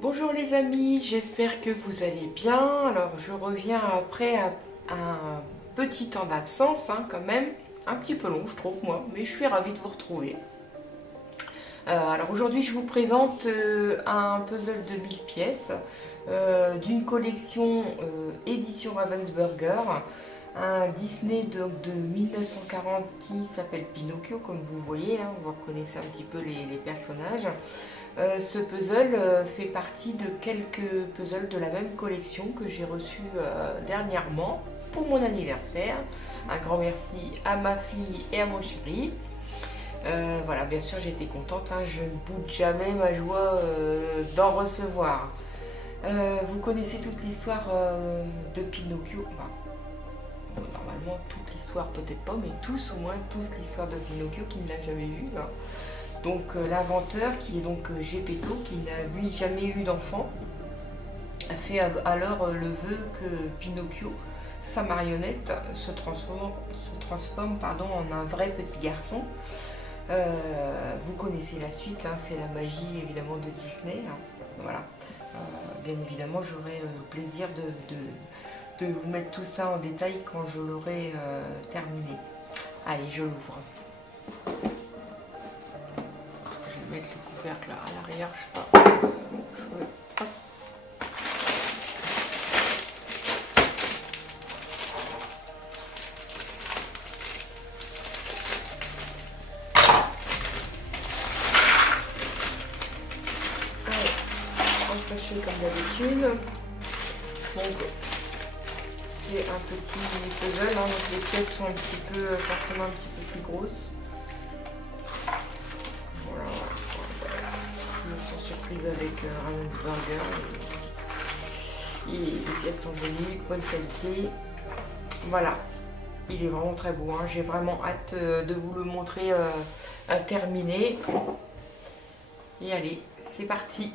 Bonjour les amis, j'espère que vous allez bien. Alors je reviens après un petit temps d'absence, quand même, un petit peu long je trouve moi, mais je suis ravie de vous retrouver. Alors aujourd'hui je vous présente un puzzle de 1000 pièces d'une collection édition Ravensburger, un Disney de 1940 qui s'appelle Pinocchio, comme vous voyez, vous reconnaissez un petit peu les personnages. Ce puzzle fait partie de quelques puzzles de la même collection que j'ai reçu dernièrement pour mon anniversaire. Un grand merci à ma fille et à mon chéri. Voilà, bien sûr j'étais contente, je ne boude jamais ma joie d'en recevoir. Vous connaissez toute l'histoire de Pinocchio. Normalement toute l'histoire peut-être pas, mais tous au moins tous l'histoire de Pinocchio qui ne l'a jamais vue. Donc l'inventeur, qui est donc Geppetto, qui n'a lui jamais eu d'enfant, a fait alors le vœu que Pinocchio, sa marionnette, se transforme en un vrai petit garçon. Vous connaissez la suite, c'est la magie évidemment de Disney. Voilà. Bien évidemment, j'aurai le plaisir de vous mettre tout ça en détail quand je l'aurai terminé. Allez, je l'ouvre. Mettre le couvercle à l'arrière, je sais pas. Hop. Allez, un sachet comme d'habitude. Donc c'est un petit puzzle, donc les pièces sont forcément un petit peu plus grosses. Surprise avec Ravensburger. Et les pièces sont jolies, bonne qualité. Voilà, il est vraiment très beau. J'ai vraiment hâte de vous le montrer terminé. Et allez, c'est parti.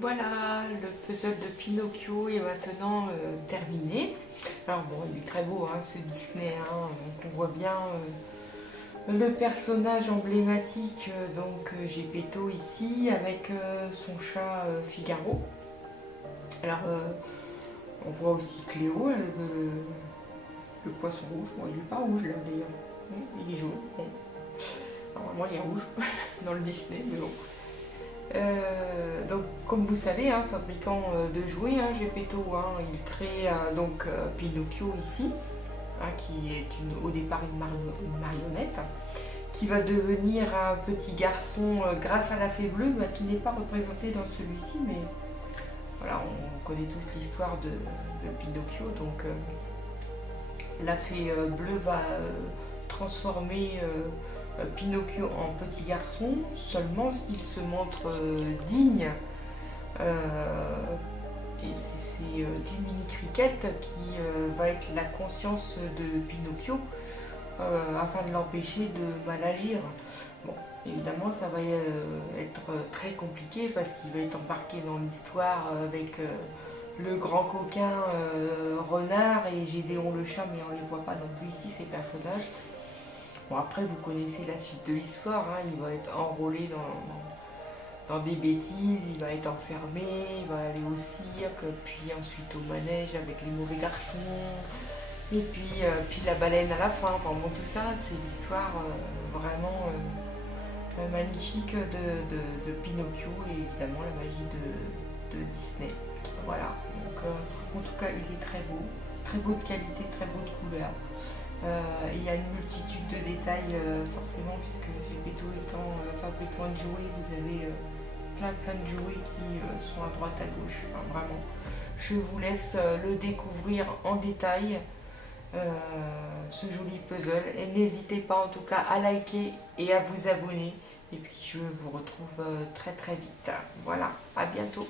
Voilà, le puzzle de Pinocchio est maintenant terminé. Alors bon, il est très beau ce Disney, donc on voit bien le personnage emblématique, donc Geppetto ici, avec son chat Figaro. Alors on voit aussi Cléo, le poisson rouge. Bon, il n'est pas rouge là d'ailleurs, il est jaune. Bon. Normalement il est rouge dans le Disney, mais bon. Donc comme vous savez, fabricant de jouets, Geppetto, il crée donc Pinocchio ici, qui est au départ une marionnette, qui va devenir un petit garçon grâce à la fée bleue, qui n'est pas représenté dans celui-ci, mais voilà, on connaît tous l'histoire de Pinocchio. Donc la fée bleue va transformer Pinocchio en petit garçon seulement s'il se montre digne. Et c'est Jiminy Cricket qui va être la conscience de Pinocchio afin de l'empêcher de mal agir. Bon, évidemment, ça va être très compliqué parce qu'il va être embarqué dans l'histoire avec le grand coquin renard et Gédéon le chat, mais on ne les voit pas non plus ici, ces personnages. Bon, après, vous connaissez la suite de l'histoire, il va être enrôlé dans des bêtises, il va être enfermé, il va aller au cirque, puis ensuite au manège avec les mauvais garçons, et puis la baleine à la fin. Enfin bon, tout ça, c'est l'histoire vraiment magnifique de Pinocchio et évidemment la magie de Disney. Voilà, donc en tout cas, il est très beau de qualité, très beau de couleur. Il y a une multitude de détails forcément, puisque Geppetto étant fabricant de jouets, vous avez plein de jouets qui sont à droite à gauche, vraiment. Je vous laisse le découvrir en détail, ce joli puzzle, et n'hésitez pas en tout cas à liker et à vous abonner, et puis je vous retrouve très vite. Voilà, à bientôt.